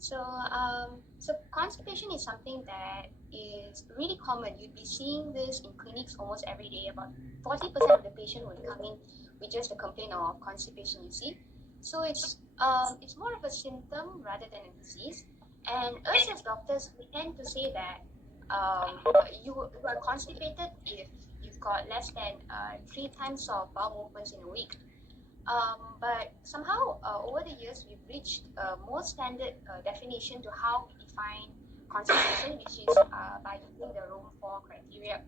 So constipation is something that is really common. You'd be seeing this in clinics almost every day. About 40% of the patient will come in with just a complaint of constipation, you see. So it's more of a symptom rather than a disease. And us as doctors, we tend to say that you are constipated if you've got less than 3 times of bowel movements in a week. But somehow, over the years, we've reached a more standard definition to how we define constipation, which is by using the Rome 4 criteria.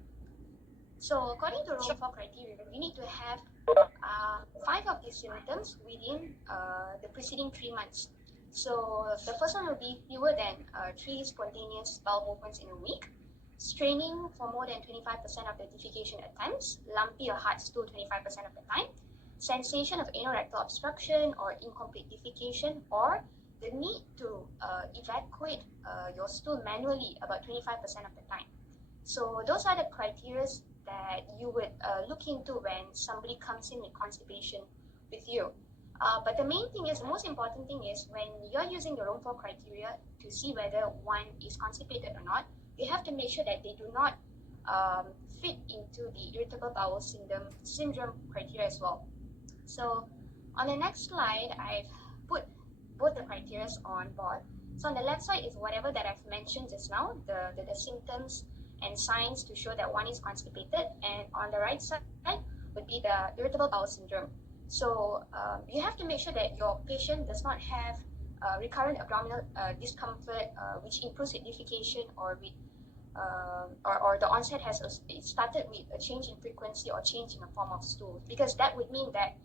So, according to Rome 4 criteria, we need to have 5 of these symptoms within the preceding 3 months. So, the first one will be fewer than 3 spontaneous bowel movements in a week, straining for more than 25% of the defecation attempts, lumpy or hard stool 25% of the time, sensation of anorectal obstruction or incomplete defecation, or the need to evacuate your stool manually about 25% of the time. So those are the criteria that you would look into when somebody comes in with constipation with you. But the main thing is, the most important thing is, when you're using the Rome 4 criteria to see whether one is constipated or not, you have to make sure that they do not fit into the irritable bowel syndrome criteria as well. So on the next slide, I've put both the criteria on board. So on the left side is whatever that I've mentioned just now, the symptoms and signs to show that one is constipated, and on the right side would be the irritable bowel syndrome. So you have to make sure that your patient does not have recurrent abdominal discomfort, which improves with defecation or with or the onset has it started with a change in frequency or change in the form of stool, because that would mean that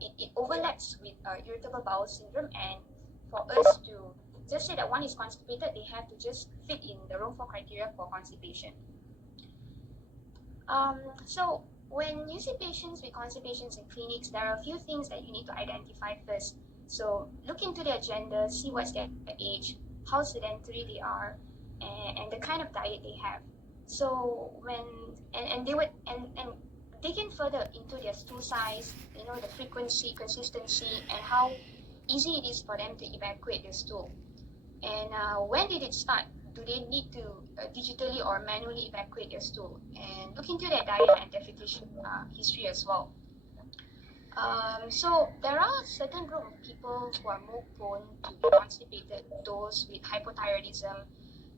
it overlaps with irritable bowel syndrome, and for us to just say that one is constipated, they have to just fit in the Rome 4 criteria for constipation. So when you see patients with constipations in clinics, there are a few things that you need to identify first. So look into their gender, see what's their age, how sedentary they are, and the kind of diet they have. So when they would dig in further into their stool size, the frequency, consistency, and how easy it is for them to evacuate their stool. And when did it start? Do they need to digitally or manually evacuate their stool? And look into their diet and defecation history as well. So there are a certain group of people who are more prone to be constipated, those with hypothyroidism,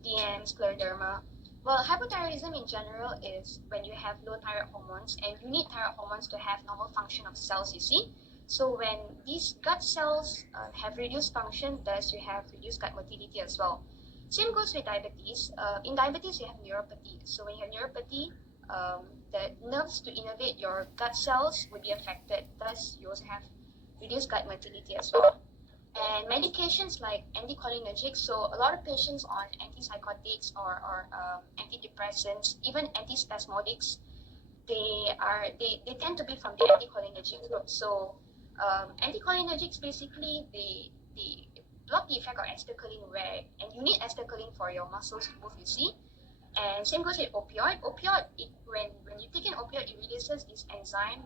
DM, scleroderma. Well, hypothyroidism in general is when you have low thyroid hormones, and you need thyroid hormones to have normal function of cells, you see. So when these gut cells have reduced function, thus you have reduced gut motility as well. Same goes with diabetes. In diabetes, you have neuropathy. So when you have neuropathy, the nerves to innervate your gut cells will be affected. Thus, you also have reduced gut motility as well. And medications like anticholinergics, so a lot of patients on antipsychotics or antidepressants, even antispasmodics, they tend to be from the anticholinergic group. So anticholinergics, basically they block the effect of acetylcholine, and you need acetylcholine for your muscles to move, you see. And same goes with opioid. When you take an opioid, it releases this enzyme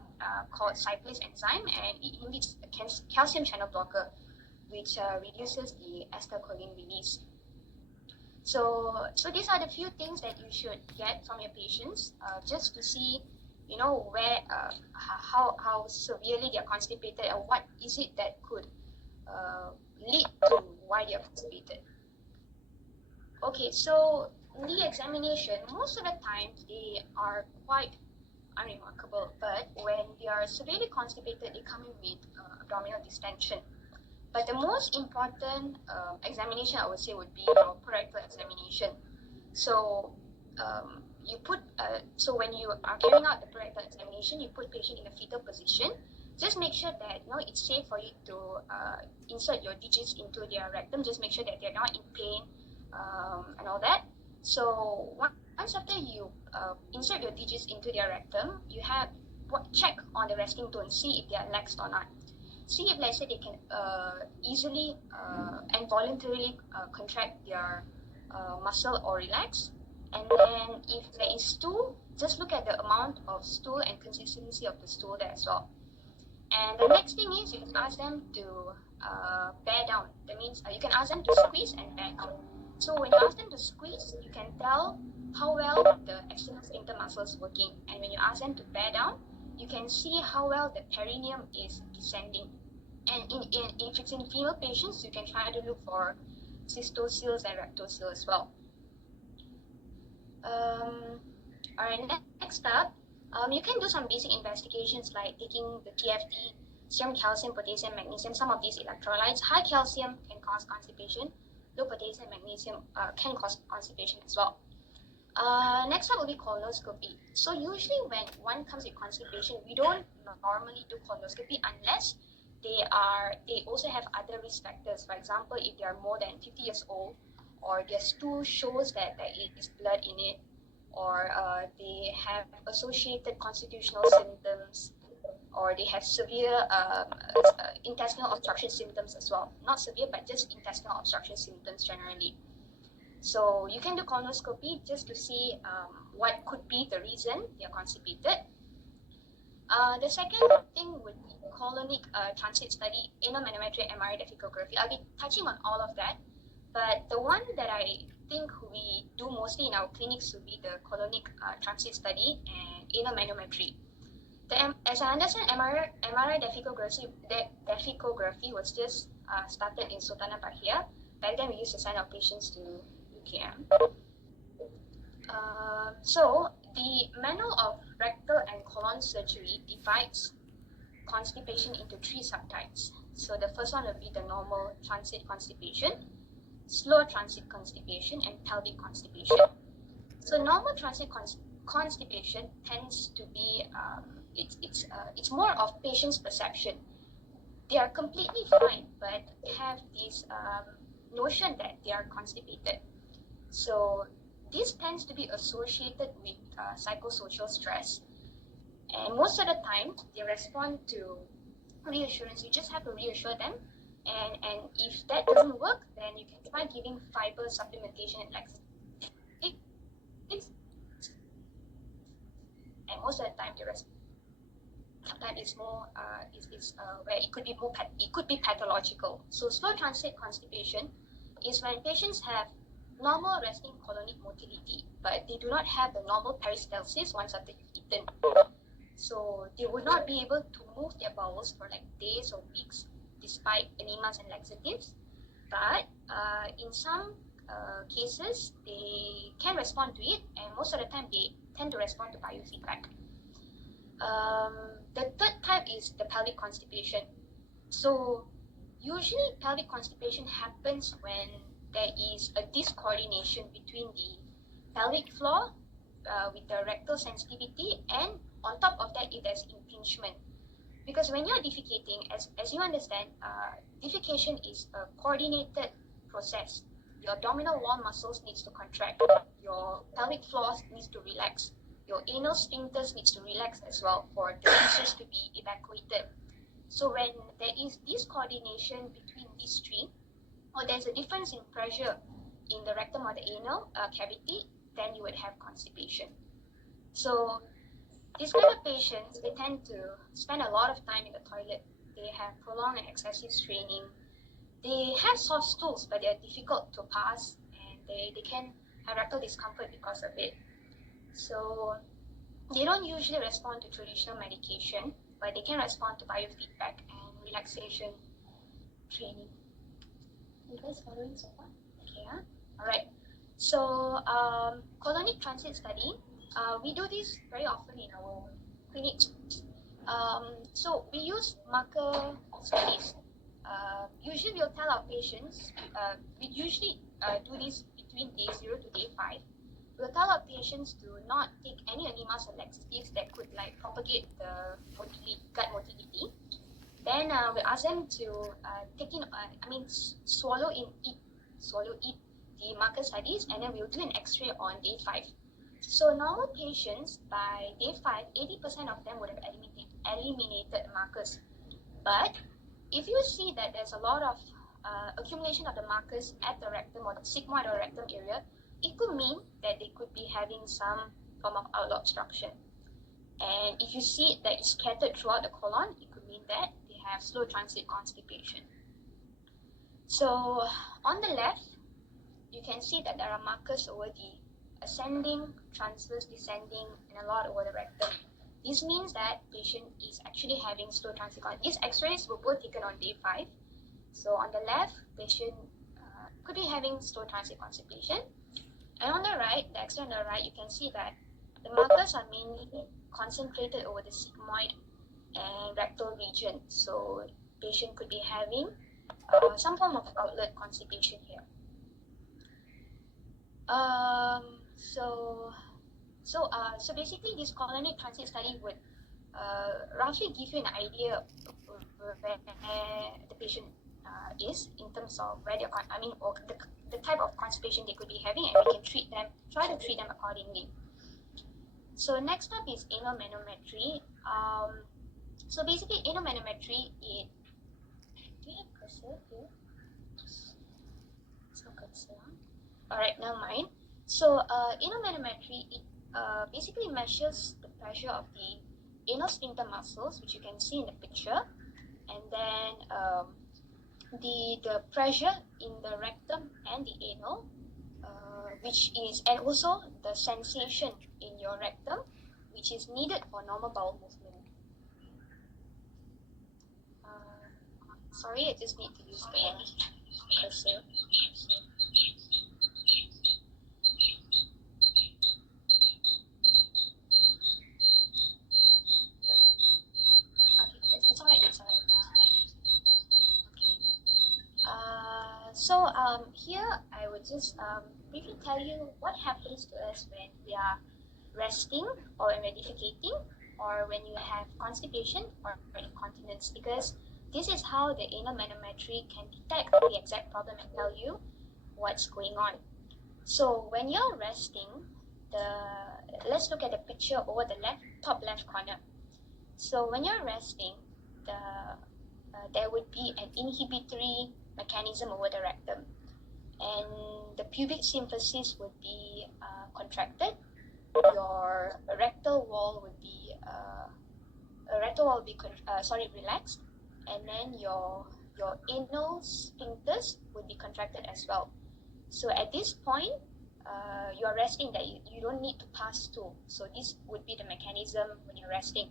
called cyclase enzyme, and it inhibits a calcium channel blocker, which reduces the acetylcholine release. So these are the few things that you should get from your patients, just to see, where how severely they are constipated, and what is it that could lead to why they are constipated. Okay, so in the examination, most of the time they are quite unremarkable, but when they are severely constipated, they come in with abdominal distension. But the most important examination, I would say, would be your rectal examination. So so when you are carrying out the rectal examination, you put patient in a fetal position. Just make sure that it's safe for you to insert your digits into their rectum. Just make sure that they're not in pain and all that. So once after you insert your digits into their rectum, you have check on the resting tone, see if they are laxed or not. See if, let's say, they can easily and voluntarily contract their muscle or relax. And then if there is stool, just look at the amount of stool and consistency of the stool there as well. And the next thing is, you can ask them to bear down. That means you can ask them to squeeze and bear down. So when you ask them to squeeze, you can tell how well the external sphincter muscle is working. And when you ask them to bear down, you can see how well the perineum is descending. And if it's in female patients, you can try to look for cystocele and rectocele as well. Alright, next up, you can do some basic investigations like taking the TFT, serum calcium, potassium, magnesium. Some of these electrolytes. High calcium can cause constipation. Low potassium, magnesium can cause constipation as well. Next up will be colonoscopy. So usually when one comes with constipation, we don't normally do colonoscopy unless they also have other risk factors. For example, if they are more than 50 years old, or their stool shows that there is blood in it, or they have associated constitutional symptoms, or they have severe intestinal obstruction symptoms as well. Not severe, but just intestinal obstruction symptoms generally. So you can do colonoscopy just to see what could be the reason they're constipated. The second thing would be colonic transit study, Inomanometry, MRI deficography. I'll be touching on all of that, but the one that I think we do mostly in our clinics would be the colonic transit study and Inomanometry. As I understand, MRI deficography was just started in Sultanah Bahia. Back then, we used to send our patients to UKM. So the Manual of Rectal and Colon Surgery divides constipation into 3 subtypes. So the first one would be the normal transit constipation, slow transit constipation, and pelvic constipation. So normal transit constipation tends to be it's more of patient's perception. They are completely fine, but have this notion that they are constipated. So this tends to be associated with psychosocial stress, and most of the time they respond to reassurance. You just have to reassure them, and if that doesn't work, then you can try giving fiber supplementation and laxatives. And most of the time, the response sometimes is more where it could be pathological. So slow transit constipation is when patients have normal resting colonic motility, but they do not have the normal peristalsis once after you've eaten. So they would not be able to move their bowels for like days or weeks despite enemas and laxatives. But in some cases, they can respond to it, and most of the time they tend to respond to biofeedback. The third type is the pelvic constipation. So usually pelvic constipation happens when there is a discoordination between the pelvic floor with the rectal sensitivity, and on top of that, if there's impingement. Because when you're defecating, as you understand, defecation is a coordinated process. Your abdominal wall muscles needs to contract, your pelvic floor needs to relax, your anal sphincters needs to relax as well for the feces to be evacuated. So when there is discoordination between these 3, or there's a difference in pressure in the rectum or the anal cavity, then you would have constipation. So these kind of patients, they tend to spend a lot of time in the toilet. They have prolonged and excessive straining. They have soft stools, but they are difficult to pass, and they can have rectal discomfort because of it. So they don't usually respond to traditional medication, but they can respond to biofeedback and relaxation training. You guys following so far? Okay, huh? Alright. So colonic transit study, we do this very often in our clinic. So we use marker studies. Usually we'll tell our patients, we usually do this between day 0 to day 5. We'll tell our patients to not take any enemas or laxatives that could like propagate the gut motility. Then we ask them to swallow eat the marker studies, and then we'll do an X-ray on day 5. So normal patients by day 5, 80% of them would have eliminated markers. But if you see that there's a lot of accumulation of the markers at the rectum or the sigmoid or rectum area, it could mean that they could be having some form of outlet obstruction. And if you see that it's scattered throughout the colon, it could mean that they have slow transit constipation. So on the left, you can see that there are markers over the ascending, transverse, descending, and a lot over the rectum. This means that patient is actually having stool transit constipation. These x-rays were both taken on day 5. So on the left, patient could be having stool transit constipation. And on the right, the x-ray on the right, you can see that the markers are mainly concentrated over the sigmoid and rectal region. So patient could be having some form of outlet constipation here. So basically, this colonic transit study would roughly give you an idea of where the patient is in terms of where they're, or the type of constipation they could be having, and we can try to treat them accordingly. So next up is inomanometry. So basically, inomanometry, do you have cursor here? It's not cursor. Alright, never mind. So inomanometry, it basically measures the pressure of the anal sphincter muscles, which you can see in the picture, and then the pressure in the rectum and the anal, and also the sensation in your rectum, which is needed for normal bowel movement. Sorry, I just need to use the cursor. It's alright. So here I would just briefly tell you what happens to us when we are resting, or when we're defecating, or when you have constipation or incontinence, because this is how the inomanometry can detect the exact problem and tell you what's going on. So when you're resting, let's look at the picture over the top left corner. So when you're resting, there would be an inhibitory mechanism over the rectum, and the pubic symphysis would be contracted. Your rectal wall would be relaxed, and then your anal sphincters would be contracted as well. So at this point, you are resting, that you don't need to pass stool. So this would be the mechanism when you're resting.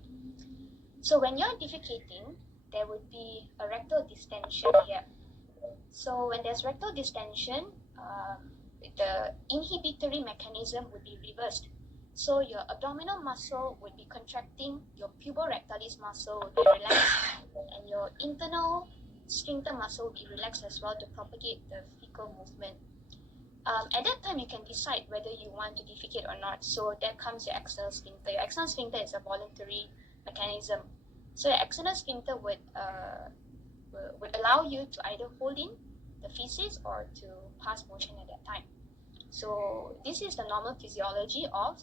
So when you're defecating, there would be a rectal distension here. So when there's rectal distension, the inhibitory mechanism would be reversed. So your abdominal muscle would be contracting, your puborectalis muscle would be relaxed, and your internal sphincter muscle will be relaxed as well to propagate the fecal movement. At that time, you can decide whether you want to defecate or not. So there comes your external sphincter. Your external sphincter is a voluntary mechanism. So your external sphincter would allow you to either hold in the feces or to pass motion at that time. So this is the normal physiology of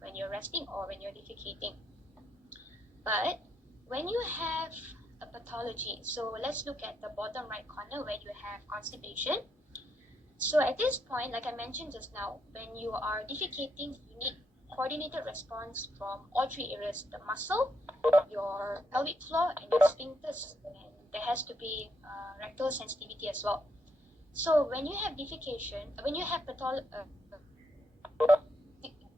when you're resting or when you're defecating. But when you have a pathology, so let's look at the bottom right corner where you have constipation. So at this point, like I mentioned just now, when you are defecating, you need coordinated response from all 3 areas: the muscle, your pelvic floor, and your sphincters. And there has to be rectal sensitivity as well. So when you have defecation, when you have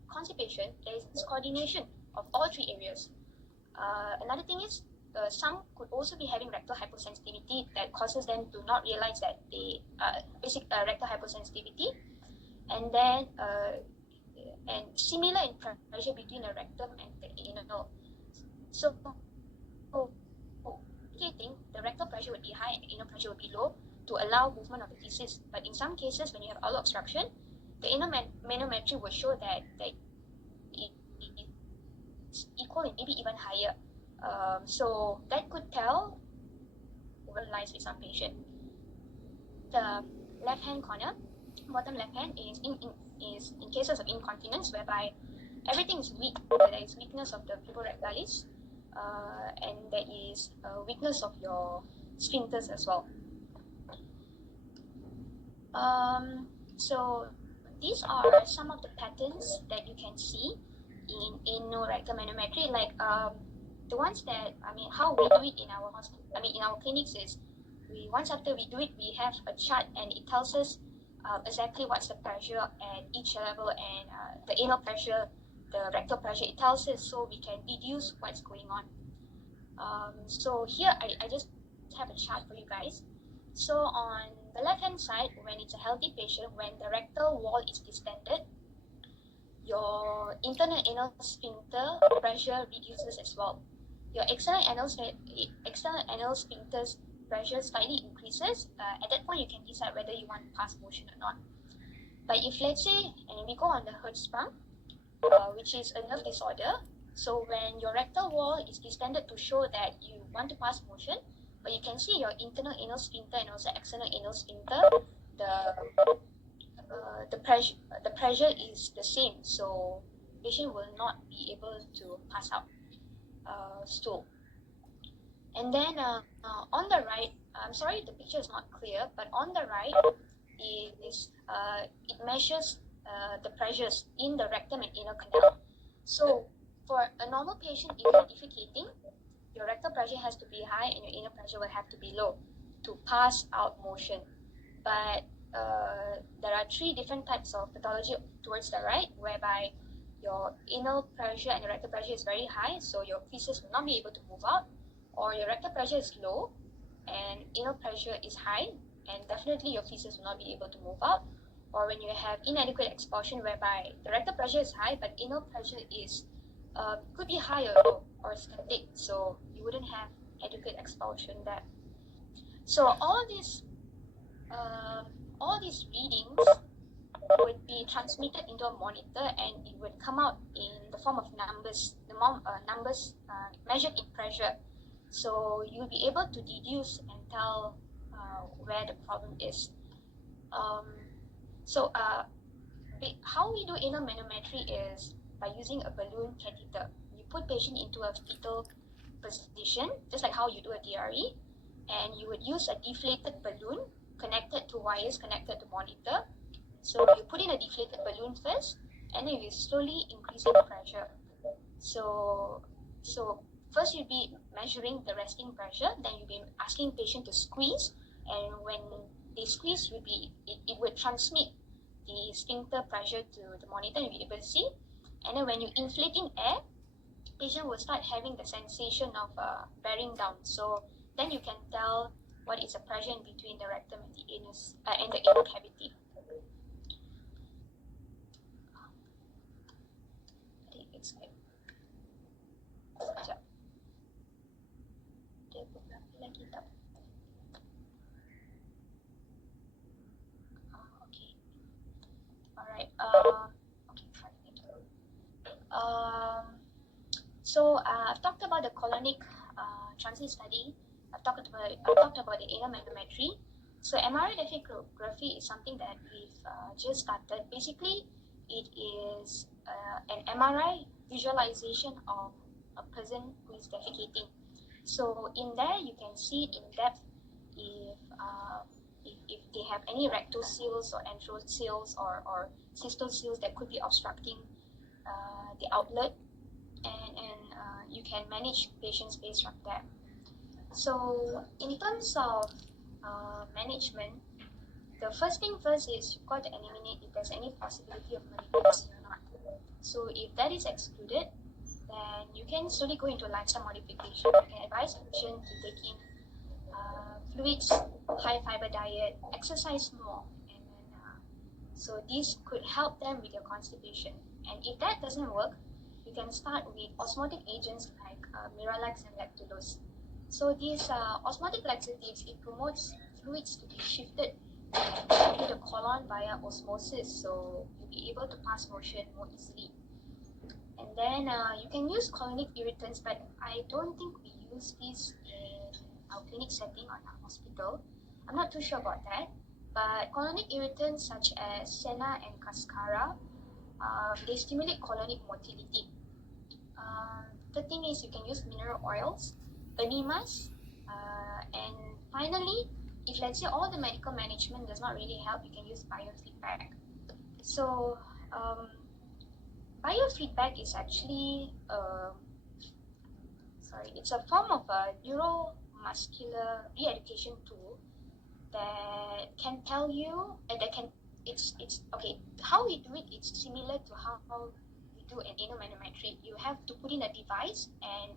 constipation, there is this coordination of all 3 areas. Another thing is, some could also be having rectal hypersensitivity that causes them to not realize that they basic rectal hypersensitivity, and then and similar in pressure between the rectum and the anal. So, the rectal pressure would be high and the anal pressure would be low to allow movement of the feces. But in some cases, when you have outlet obstruction, the inomanometry will show that it's equal and maybe even higher. So that could tell what lies with some patient. The left-hand corner, bottom left-hand, is in cases of incontinence, whereby everything is weak. There is weakness of the puborectalis, and there is weakness of your sphincters as well. So these are some of the patterns that you can see in anorectal manometry. Like the ones that, how we do it in our in our clinics is, once after we do it, we have a chart and it tells us exactly what's the pressure at each level, and the anal pressure, the rectal pressure, it tells us, so we can deduce what's going on. So here I just have a chart for you guys. So on the left hand side, when it's a healthy patient, when the rectal wall is distended, your internal anal sphincter pressure reduces as well. Your external anal sphincter's pressure slightly increases. At that point, you can decide whether you want pass motion or not. But if let's say, and we go on the Hertzsprung, which is a nerve disorder, so when your rectal wall is distended to show that you want to pass motion, but you can see your internal anal sphincter and also external anal sphincter, the pressure is the same, so patient will not be able to pass out stool. And then on the right, I'm sorry the picture is not clear, but on the right is it measures the pressures in the rectum and anal canal. So for a normal patient, if you're defecating, your rectal pressure has to be high and your anal pressure will have to be low to pass out motion. But there are 3 different types of pathology towards the right, whereby your anal pressure and your rectal pressure is very high, so your feces will not be able to move out, or your rectal pressure is low and anal pressure is high, and definitely your feces will not be able to move out, or when you have inadequate expulsion, whereby the rectal pressure is high but anal pressure is could be high or low or static, so you wouldn't have adequate expulsion there. So all these readings would be transmitted into a monitor, and it would come out in the form of numbers, numbers measured in pressure. So you'll be able to deduce and tell where the problem is. How we do Inomanometry is by using a balloon catheter. You put patient into a fetal position, just like how you do a DRE, and you would use a deflated balloon connected to wires connected to monitor. So you put in a deflated balloon first, and then you slowly increasing pressure. So first you'll be measuring the resting pressure, then you'll be asking patient to squeeze, and when they squeeze, it would transmit the sphincter pressure to the monitor, and you'll be able to see. And then when you're inflating air, patient will start having the sensation of bearing down. So then you can tell what is the pressure in between the rectum and the anus and the anal cavity. Okay. All right. So I've talked about the colonic transit study. I've talked about the Inomanometry. So MRI deficography is something that we've just started. Basically, it is an MRI visualization of a person who is defecating. So in there, you can see in depth if they have any rectal seals or antral seals or cystal seals that could be obstructing the outlet, and you can manage patients based on that. So in terms of management, the first thing first is you've got to eliminate if there's any possibility of malignancy or not. So if that is excluded, then you can slowly go into lifestyle modification. You can advise a patient to take in fluids, high fiber diet, exercise more, and then so these could help them with your constipation. And if that doesn't work, you can start with osmotic agents like Miralax and lactulose. So these osmotic laxatives, it promotes fluids to be shifted to the colon via osmosis, so you'll be able to pass motion more easily. And then you can use colonic irritants, but I don't think we use these in our clinic setting or our hospital. I'm not too sure about that. But colonic irritants such as senna and cascara, they stimulate colonic motility. The thing is, you can use mineral oils, enemas, and finally, if let's say all the medical management does not really help, you can use biofeedback. So biofeedback is actually it's a form of a muscular re-education tool that can tell you, it's okay. How we do it, it's similar to how we do an Inomanometry. You have to put in a device and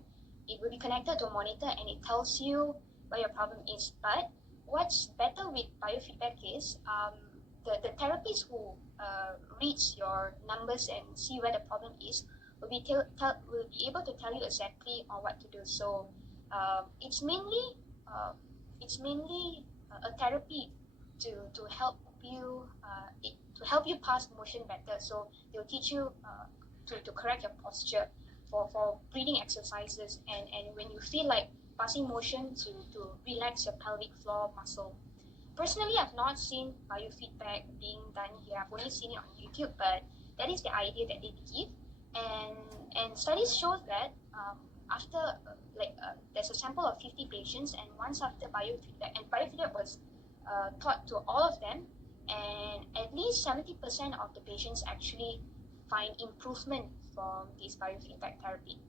it will be connected to a monitor and it tells you where your problem is. But what's better with biofeedback is the therapist who reads your numbers and see where the problem is will be able to tell you exactly on what to do. So it's mainly a therapy to help you pass motion better. So they'll teach you to correct your posture for breathing exercises, and when you feel like passing motion to relax your pelvic floor muscle. Personally, I've not seen biofeedback being done here. I've only seen it on YouTube, but that is the idea that they give. And studies show that after there's a sample of 50 patients, and once after biofeedback, and biofeedback was taught to all of them, and at least 70% of the patients actually find improvement from this biofeedback therapy.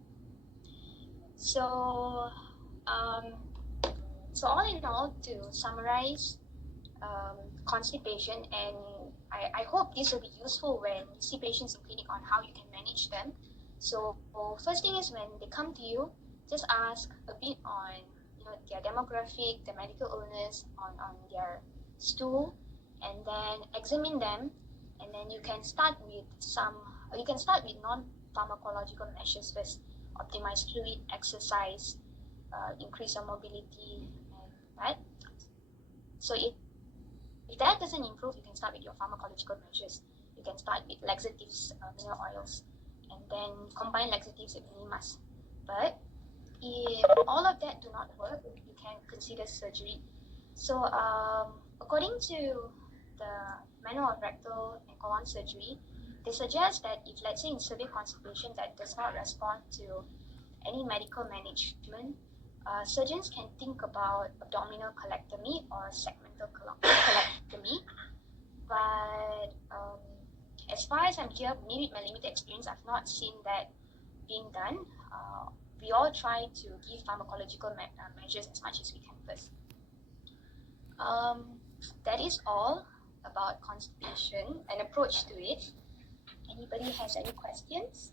So, all in all, to summarize, constipation, and I hope this will be useful when you see patients in clinic on how you can manage them. So first thing is, when they come to you, just ask a bit on their demographic, their medical illness, on their stool, and then examine them, and then you can start with non-pharmacological measures first. Optimize fluid, exercise, increase your mobility, and that. So if that doesn't improve, you can start with your pharmacological measures. You can start with laxatives, mineral oils, and then combine laxatives with enemas. But if all of that do not work, you can consider surgery. So according to the Manual of Rectal and Colon Surgery, they suggest that if, let's say, in severe constipation that does not respond to any medical management, surgeons can think about abdominal colectomy or segmental colectomy. But as far as I'm here, maybe with my limited experience, I've not seen that being done. We all try to give pharmacological measures as much as we can first. That is all about constipation, an approach to it. Anybody has any questions?